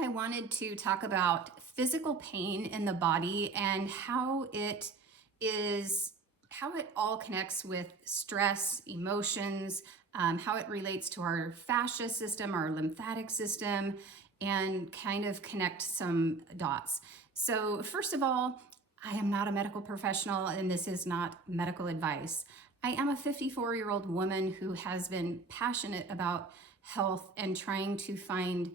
I wanted to talk about physical pain in the body and how it all connects with stress, emotions, how it relates to our fascia system, our lymphatic system, and kind of connect some dots. So first of all, I am not a medical professional and this is not medical advice. I am a 54-year-old woman who has been passionate about health and trying to find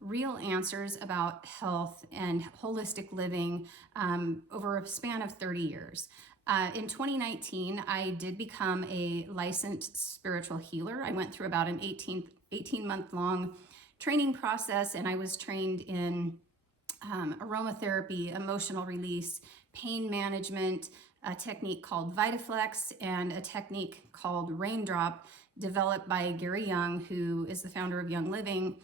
real answers about health and holistic living over a span of 30 years. In 2019, I did become a licensed spiritual healer. I went through about an 18-month long training process, and I was trained in aromatherapy, emotional release, pain management, a technique called VitaFlex, and a technique called Raindrop, developed by Gary Young, who is the founder of Young Living.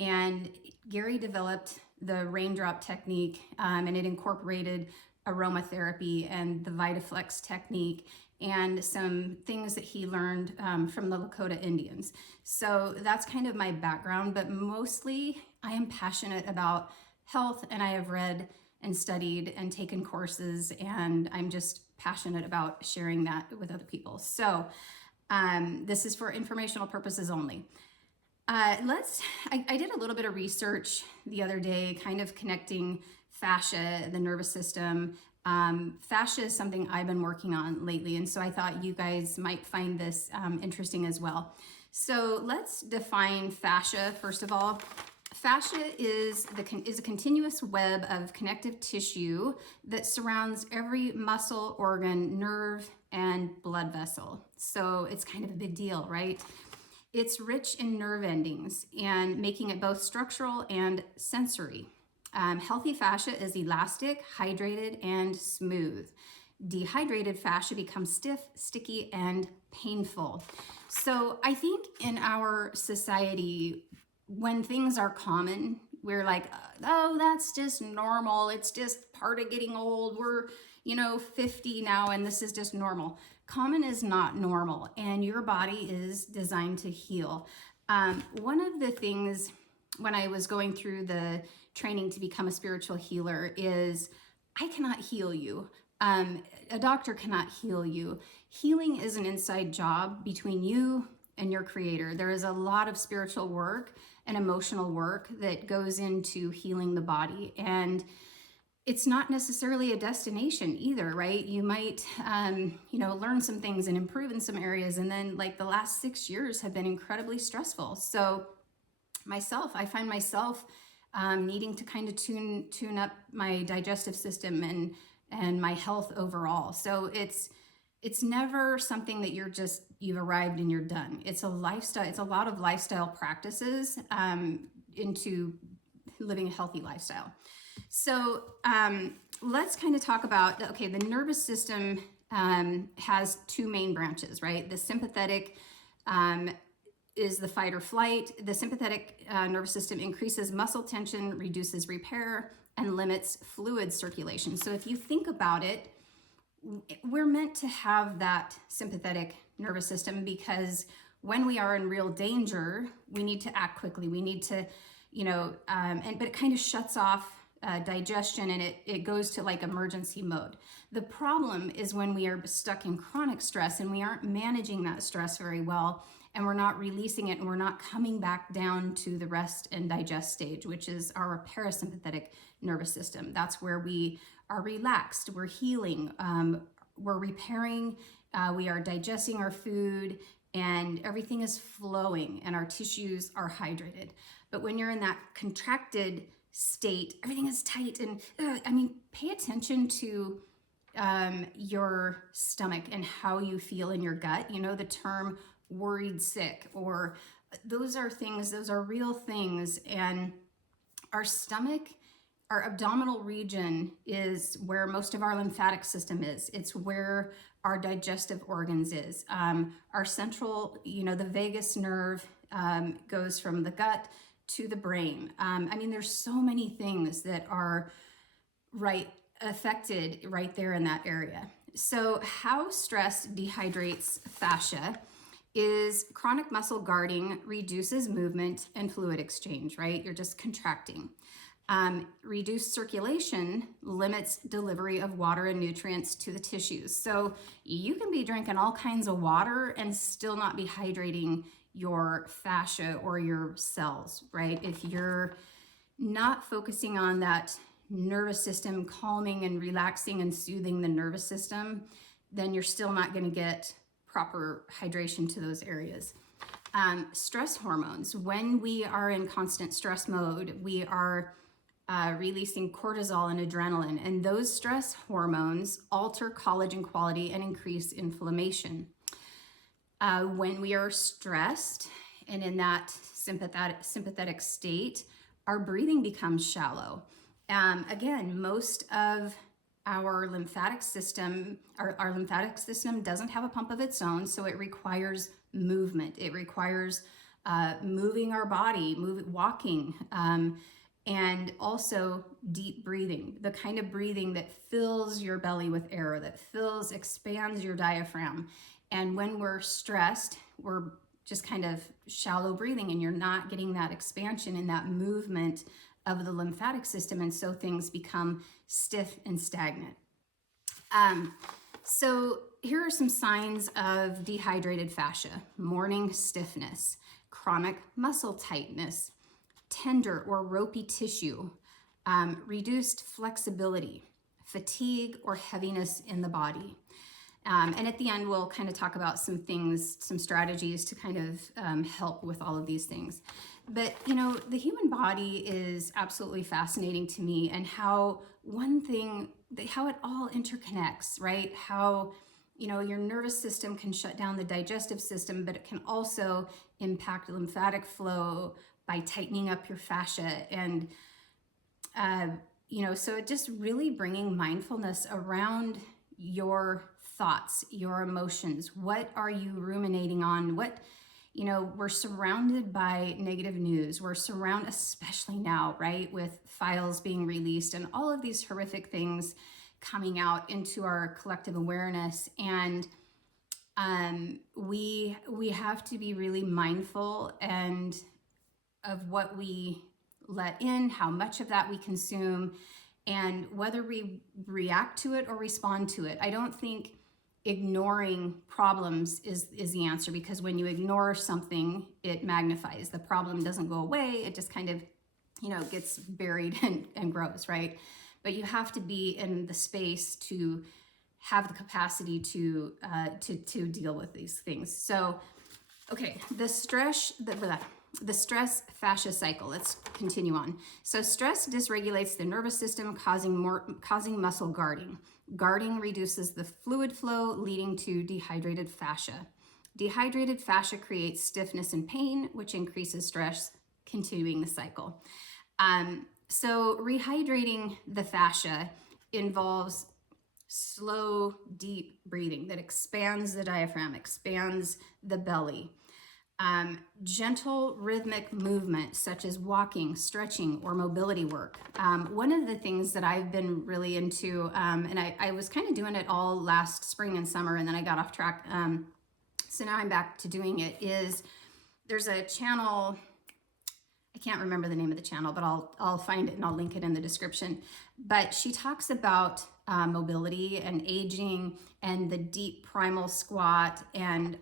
And Gary developed the Raindrop technique, and it incorporated aromatherapy and the VitaFlex technique and some things that he learned from the Lakota Indians. So that's kind of my background, but mostly I am passionate about health, and I have read and studied and taken courses, and I'm just passionate about sharing that with other people. So this is for informational purposes only. I did a little bit of research the other day, kind of connecting fascia, the nervous system. Fascia is something I've been working on lately, and so I thought you guys might find this interesting as well. So let's define fascia first of all. Fascia is a continuous web of connective tissue that surrounds every muscle, organ, nerve, and blood vessel. So it's kind of a big deal, right? It's rich in nerve endings and making it both structural and sensory. Healthy fascia is elastic, hydrated, and smooth. Dehydrated fascia becomes stiff, sticky, and painful. So I think in our society, when things are common, we're like, oh, that's just normal. It's just part of getting old. We're, 50 now, and this is just normal. Common is not normal, and your body is designed to heal. One of the things when I was going through the training to become a spiritual healer is I cannot heal you. A doctor cannot heal you. Healing is an inside job between you and your creator. There is a lot of spiritual work and emotional work that goes into healing the body, and it's not necessarily a destination either, right? You might, learn some things and improve in some areas, and then like the last 6 years have been incredibly stressful. So I find myself needing to kind of tune up my digestive system and my health overall. So it's never something that you've arrived and you're done. It's a lifestyle. It's a lot of lifestyle practices into living a healthy lifestyle. So let's kind of talk about, the nervous system has two main branches, right? The sympathetic is the fight or flight. The sympathetic nervous system increases muscle tension, reduces repair, and limits fluid circulation. So if you think about it, we're meant to have that sympathetic nervous system because when we are in real danger, we need to act quickly. We need to, but it kind of shuts off digestion, and it goes to like emergency mode. The problem is when we are stuck in chronic stress and we aren't managing that stress very well, and we're not releasing it, and we're not coming back down to the rest and digest stage, which is our parasympathetic nervous system. That's where we are relaxed, we're healing, we're repairing, we are digesting our food, and everything is flowing and our tissues are hydrated. But when you're in that contracted state, everything is tight, and pay attention to your stomach and how you feel in your gut. The term worried sick, or those are real things. And our stomach, our abdominal region is where most of our lymphatic system is. It's where our digestive organs is. Our central, the vagus nerve goes from the gut to the brain. There's so many things that are affected right there in that area. So how stress dehydrates fascia is chronic muscle guarding reduces movement and fluid exchange, right? You're just contracting. Reduced circulation limits delivery of water and nutrients to the tissues. So you can be drinking all kinds of water and still not be hydrating your fascia or your cells, right? If you're not focusing on that nervous system, calming and relaxing and soothing the nervous system, then you're still not going to get proper hydration to those areas. Stress hormones. When we are in constant stress mode, we are releasing cortisol and adrenaline, and those stress hormones alter collagen quality and increase inflammation. When we are stressed and in that sympathetic state, our breathing becomes shallow. Again, most of our lymphatic system doesn't have a pump of its own, so it requires movement. It requires moving our body, walking, and also deep breathing, the kind of breathing that fills your belly with air, that expands your diaphragm. And when we're stressed, we're just kind of shallow breathing, and you're not getting that expansion and that movement of the lymphatic system, and so things become stiff and stagnant. So here are some signs of dehydrated fascia: morning stiffness, chronic muscle tightness, tender or ropey tissue, reduced flexibility, fatigue or heaviness in the body. And at the end, we'll kind of talk about some things, some strategies to kind of help with all of these things. But, you know, the human body is absolutely fascinating to me, and how it all interconnects, right? How, you know, your nervous system can shut down the digestive system, but it can also impact lymphatic flow by tightening up your fascia. And, so it just really bringing mindfulness around your thoughts, your emotions. What are you ruminating on? We're surrounded by negative news. We're surrounded, especially now, right, with files being released and all of these horrific things coming out into our collective awareness. And we have to be really mindful and of what we let in, how much of that we consume, and whether we react to it or respond to it. I don't think ignoring problems is the answer, because when you ignore something, it magnifies. The problem doesn't go away. It just kind of, gets buried and grows, right? But you have to be in the space to have the capacity to deal with these things. So, okay, the stress fascia cycle. Let's continue on. So stress dysregulates the nervous system, causing muscle guarding. Guarding reduces the fluid flow, leading to dehydrated fascia. Dehydrated fascia creates stiffness and pain, which increases stress, continuing the cycle. So rehydrating the fascia involves slow, deep breathing that expands the diaphragm, expands the belly. Gentle rhythmic movement, such as walking, stretching, or mobility work. One of the things that I've been really into, and I was kind of doing it all last spring and summer, and then I got off track. So now I'm back to doing it, is there's a channel, I can't remember the name of the channel, but I'll find it and I'll link it in the description. But she talks about mobility and aging and the deep primal squat and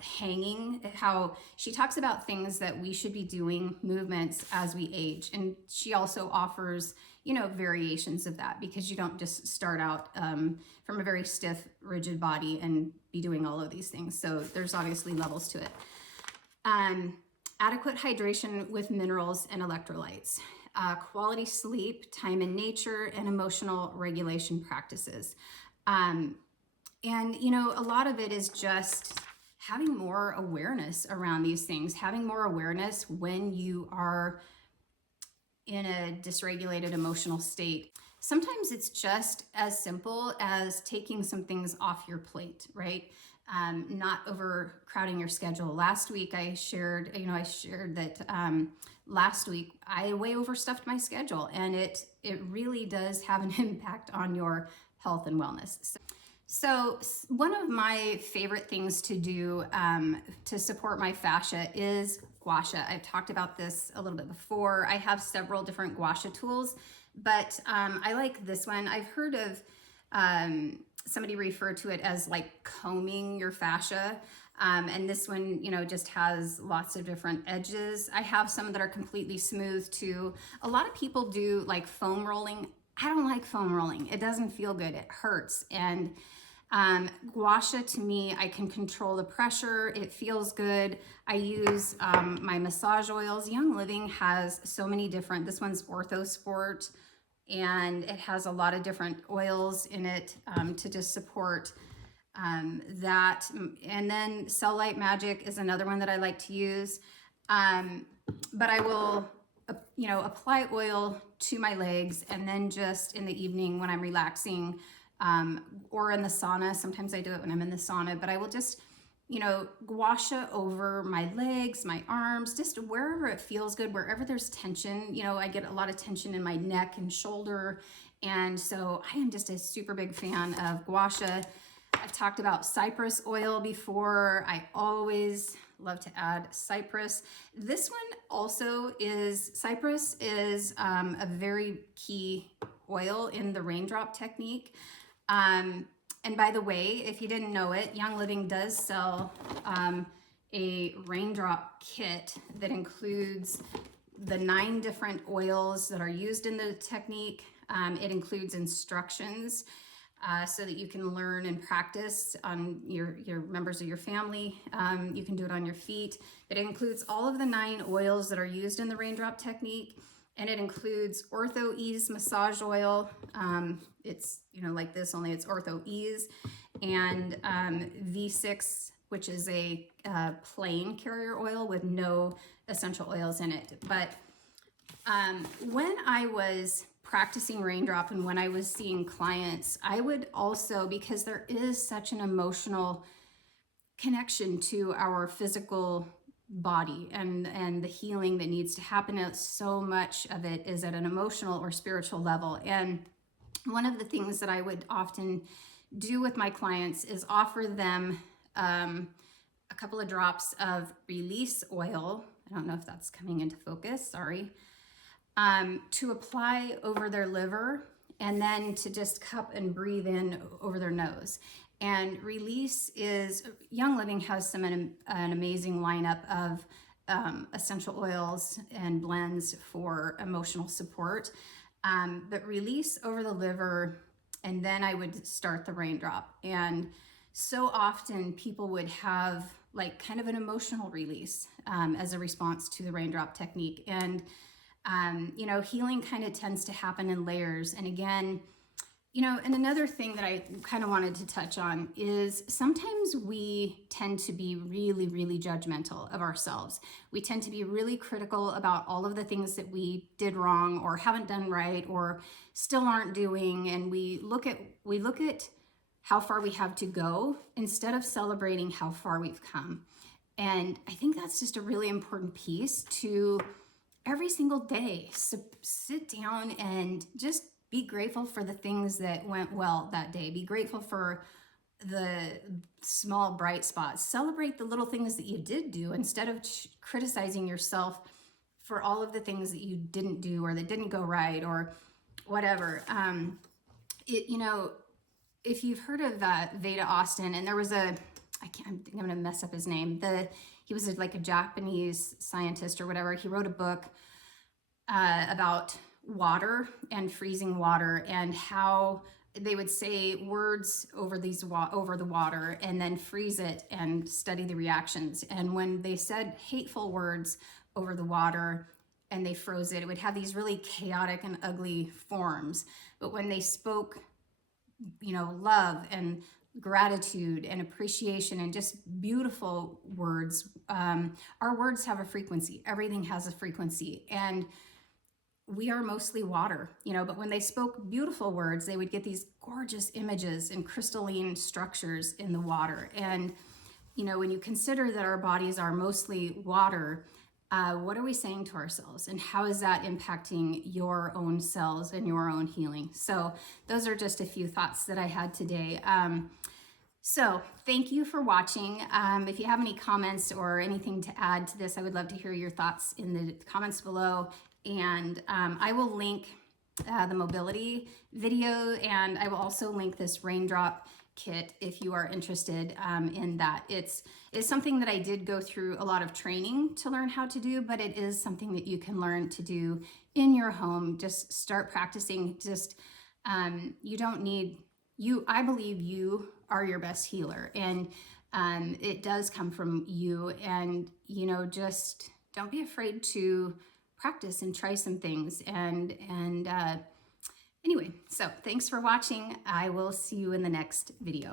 hanging, how she talks about things that we should be doing, movements as we age. And she also offers, variations of that, because you don't just start out from a very stiff, rigid body and be doing all of these things. So there's obviously levels to it. Adequate hydration with minerals and electrolytes. Quality sleep, time in nature, and emotional regulation practices. And, a lot of it is just having more awareness around these things, having more awareness when you are in a dysregulated emotional state. Sometimes it's just as simple as taking some things off your plate, right? Not overcrowding your schedule. Last week I shared that last week I way overstuffed my schedule, and it really does have an impact on your health and wellness. So one of my favorite things to do to support my fascia is gua sha. I've talked about this a little bit before. I have several different gua sha tools, but I like this one. I've heard of somebody refer to it as like combing your fascia. And this one, just has lots of different edges. I have some that are completely smooth too. A lot of people do like foam rolling. I don't like foam rolling. It doesn't feel good. It hurts. And gua sha, to me, I can control the pressure. It feels good. I use my massage oils. Young Living has so many different, this one's Ortho Sport, and it has a lot of different oils in it to just support that. And then Cell Light Magic is another one that I like to use. But I will, apply oil to my legs, and then just in the evening when I'm relaxing, or in the sauna. Sometimes I do it when I'm in the sauna, but I will just, gua sha over my legs, my arms, just wherever it feels good, wherever there's tension. I get a lot of tension in my neck and shoulder. And so I am just a super big fan of gua sha. I've talked about cypress oil before. I always love to add cypress. This one also cypress is a very key oil in the raindrop technique. And by the way, if you didn't know it, Young Living does sell a raindrop kit that includes the 9 different oils that are used in the technique. It includes instructions so that you can learn and practice on your members of your family. You can do it on your feet. It includes all of the 9 oils that are used in the raindrop technique. And it includes Ortho Ease massage oil. It's, like this, only it's Ortho Ease. And V6, which is a plain carrier oil with no essential oils in it. But when I was practicing raindrop and when I was seeing clients, I would also, because there is such an emotional connection to our physical body and the healing that needs to happen, so much of it is at an emotional or spiritual level. And one of the things that I would often do with my clients is offer them a couple of drops of release oil. I don't know if that's coming into focus, sorry. To apply over their liver, and then to just cup and breathe in over their nose. And release is, Young Living has an amazing lineup of essential oils and blends for emotional support. But release over the liver, and then I would start the raindrop. And so often people would have like kind of an emotional release as a response to the raindrop technique. And healing kind of tends to happen in layers. And again, and another thing that I kind of wanted to touch on is sometimes we tend to be really, really judgmental of ourselves. We tend to be really critical about all of the things that we did wrong or haven't done right or still aren't doing. And we look at how far we have to go instead of celebrating how far we've come. And I think that's just a really important piece to every single day. So sit down and just be grateful for the things that went well that day. Be grateful for the small bright spots. Celebrate the little things that you did do instead of criticizing yourself for all of the things that you didn't do or that didn't go right or whatever. If you've heard of Veda Austin, and there was I'm going to mess up his name. He was like a Japanese scientist or whatever. He wrote a book about water and freezing water, and how they would say words over the water and then freeze it and study the reactions. And when they said hateful words over the water and they froze it, it would have these really chaotic and ugly forms. But when they spoke, love and gratitude and appreciation and just beautiful words, our words have a frequency. Everything has a frequency. And we are mostly water, but when they spoke beautiful words, they would get these gorgeous images and crystalline structures in the water. And, when you consider that our bodies are mostly water, What are we saying to ourselves, and how is that impacting your own cells and your own healing? So those are just a few thoughts that I had today. So thank you for watching. If you have any comments or anything to add to this, I would love to hear your thoughts in the comments below. And I will link the mobility video, and I will also link this raindrop kit if you are interested in that. It's something that I did go through a lot of training to learn how to do, but it is something that you can learn to do in your home. Just start practicing. Just you don't need you. I believe you are your best healer, and it does come from you. And just don't be afraid to practice and try some things. And anyway, so thanks for watching. I will see you in the next video.